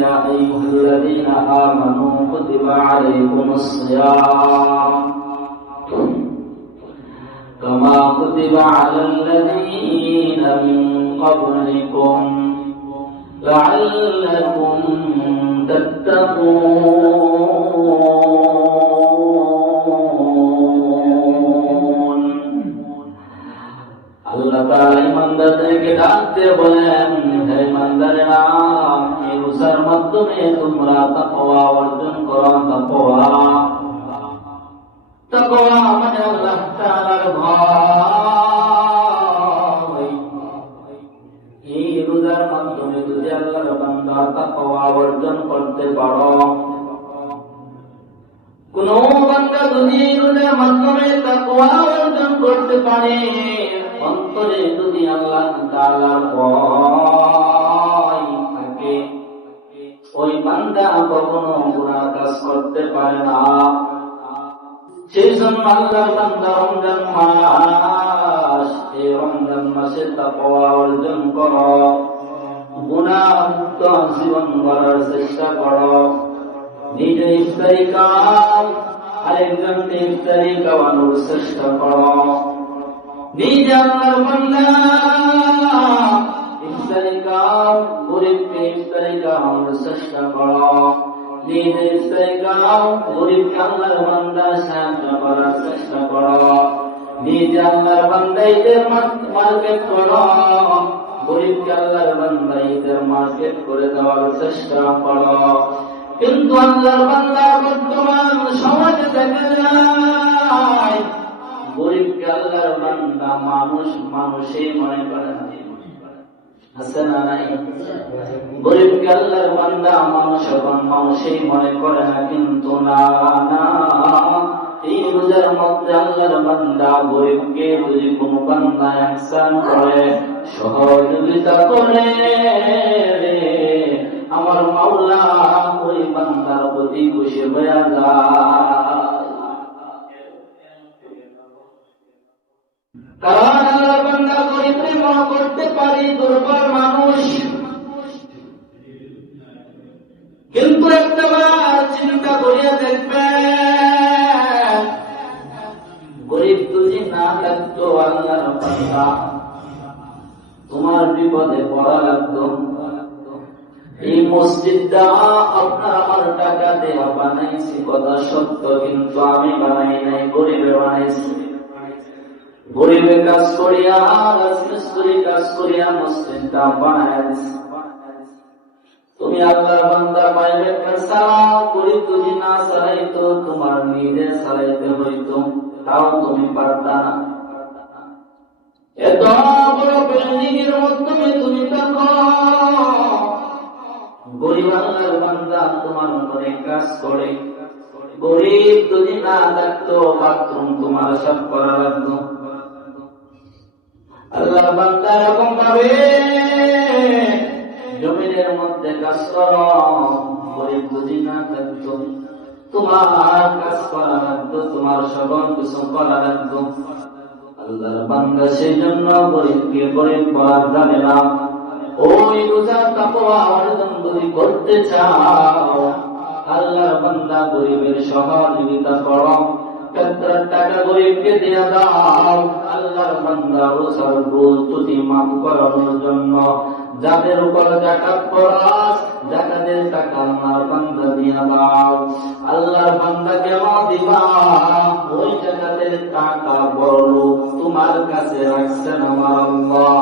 يا أيها الذين آمنوا كتب عليكم الصيام كما كتب على الذين من قبلكم لعلكم تتقون আল্লাহ তাআলা ইমানদারদেরকে ডাকতে বলেন, হে ইমানদারেরা, এই রোজার মাধ্যমে তোমরা তাকওয়া অর্জন করো। তাকওয়া মানে আল্লাহ তাআলার ভয়। এই রোজার মাধ্যমে যদি আল্লাহর বান্দা তাকওয়া অর্জন করতে পারো, কোন বান্দা যদি রোজার মাধ্যমে তাকওয়া অর্জন করতে পারে, অন্তরে যদি আল্লাহ তাআলার ভয় থাকে, ওই বান্দা কখনো গুনাহ কাজ করতে পারে না। সেই জন্য আল্লাহর বান্দা রমজান মাস, এই রমজান মাসে তাকওয়া অর্জন করো, গুনাহ মুক্ত জীবন গড়ার চেষ্টা করো। নিজে ইফতারি খাও, আরেকজনকে ইফতারি খাওয়ানোর চেষ্টা করো। নিজে আল্লাহর বান্দা ইফতারি খাও, গরিবকে ইফতারি খাওয়ানোর চেষ্টা করো। নিজে ইফতারি খাও, গরিবকে আল্লাহর বান্দা সাহায্য করার চেষ্টা করো। নিজে আল্লাহর বান্দা ঈদের মার্কেট করো, গরিবকে আল্লাহর বান্দা ঈদের মার্কেট করে দেওয়ার চেষ্টা করো। কিন্তু আল্লাহর বান্দা বর্তমান সমাজে দেখা যায় গরিবকে আল্লাহর বান্দা মানুষই মনে করে না। আছে না নাই? গরিবকে আল্লাহর বান্দা মানুষই মনে করে না। কিন্তু না, এই রোজার মধ্যে আল্লাহর বান্দা গরিবকে যদি কোনো বান্দা ইহসান করে, সহযোগিতা করে, আমার মাওলা ওই বান্দার প্রতি খুশি হয়ে যায়। কারণ আল্লাহর বান্দা গরিবকে মনে করতে পারি দুর্বল মানুষ, কিন্তু একটাবার চিন্তা করিয়া দেখবেন, গরিব যদি না থাকতো আল্লাহর বান্দা তোমার বিপদে পড়া লাগতো। এই মসজিদটা আপনার আমার টাকা দেয়া বানাইছি, কথা সত্য, কিন্তু আমি বানাই নাই, গরিবে বানাইছি। গরিবে কাজ করিয়া, রাজমিস্ত্রি কাজ করিয়া মসজিদটা বানায় দিছি। তুমি আল্লাহর বান্দা পাইলে চালাও, গরিব যদি না চালাইতো, তোমার নিজে চালাইতে হইতো, তাও তুমি পারতা না। এত বড় বিল্ডিং এর মাধ্যমে তুমি থাকো, গরিব আল্লাহর বান্দা তোমার উপরে কাজ করে। গরিব যদি না থাকতো, বাথরুম তোমার সব করা লাগতো। আল্লাহর বান্দা এরকম ভাবে জমিনের মধ্যে কাজ করো, গরিব যদি না থাকতো, তোমার কাজ করা লাগতো, তোমার সকল কিছু করা লাগতো। আল্লাহর বান্দা সেই জন্য গরিবকে গরিব বলা জানে না। ওই রোজার তাকওয়া অর্জন যদি করতে চাও, আল্লাহর বান্দা গরিবের সহযোগিতা করো, কতটা টাকা গরিবকে দিয়ে দাও। আল্লাহর বান্দা রোজার ভুল ত্রুটি মাফ করানোর জন্য যাদের উপর যাকাত ফরজ, যাকাতের টাকা আমার বান্দা দিয়ে দাও। আল্লাহর বান্দা কেমন দিবা? ওই যাকাতের টাকা বড় তোমার কাছে রাখছেন আমার আল্লাহ।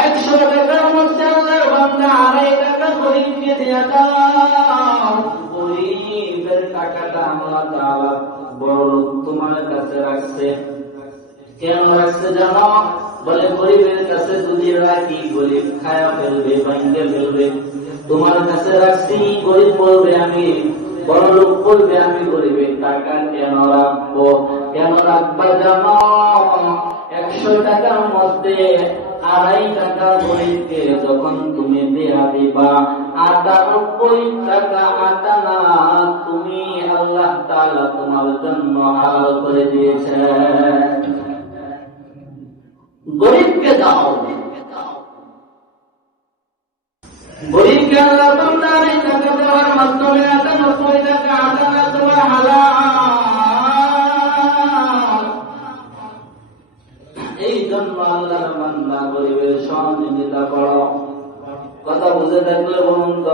100 টাকার মধ্যে আল্লাহর বান্দা 2.5 টাকা গরিবকে দিয়ে দাও। গরিবের টাকাটা আল্লাহ তাআলা বড় তোমার কাছে রাখছে। কেন রাখছে জানো? বলে গরিবের কাছে যদি রাখি, গরিব খায়া ফেলবে, ভাঙ্গে ফেলবে। তোমার কাছে রাখছি, গরিব বলবে আমি বড় লোক, বলবে আমি গরিবের টাকা কেন রাখবো? কেন রাখবা জানো? 100 টাকার মধ্যে 2.5 টাকা গরিবকে যখন তুমি দেয়া দিবা, 98 টাকা আটানা তুমি আল্লাহ তাআলা তোমার জন্য হালাল করে দিয়েছে। গরিবকে দাও, গরিবকে আল্লাহ তাআলা জন্য আল্লাহর বান্দা গরিবের সহযোগিতা করো। কথা বুঝে থাকলে বলুন তো